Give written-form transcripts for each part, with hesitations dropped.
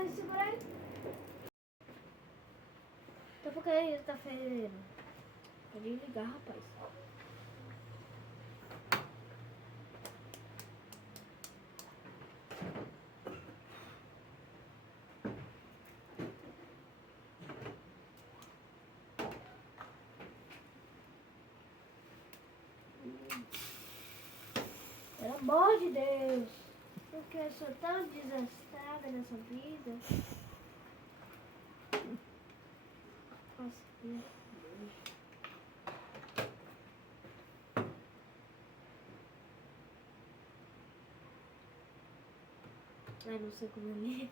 aí, segura aí. Então por que ele tá fervendo? Pode ligar, rapaz. Pelo amor de Deus. Porque eu sou tão desastrada nessa vida. Nossa, meu Deus. Ai, não sei como ler.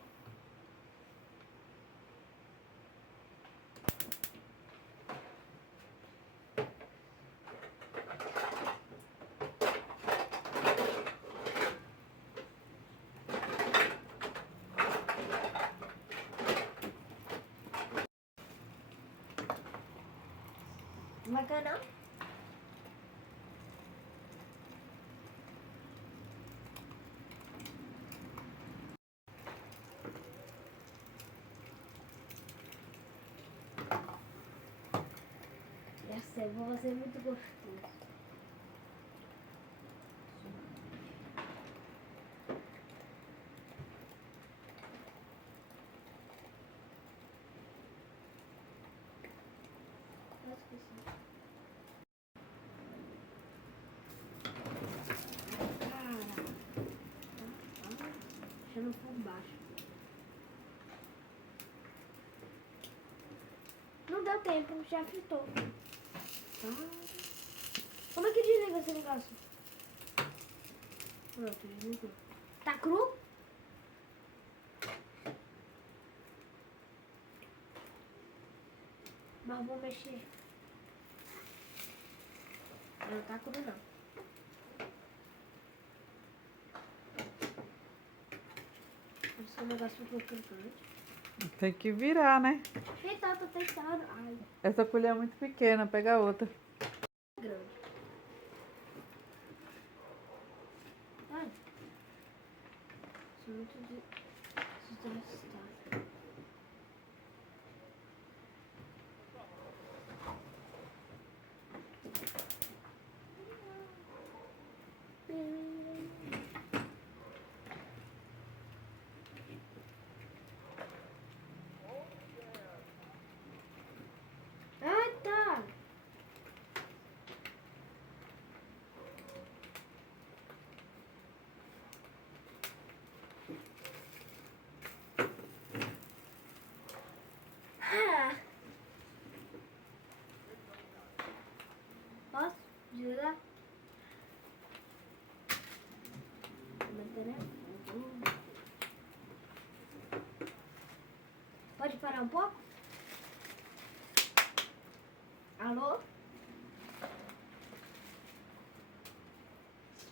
Não vai cair não? Já sei, vou fazer muito gostoso. Eu esqueci. Cara, deixando por baixo. Não deu tempo, já fritou. Como é que desliga esse negócio? Pronto, desligou. Tá cru? Mas vou mexer. Não tá cru não. Esse negócio ficou crocante. Tem que virar, né? Então, tô tentando. Ai, Essa colher é muito pequena, pega outra. grande. Ai, sou muito desastrada. Ah, tá. Ah. Posso desligar? Pode parar um pouco? Alô?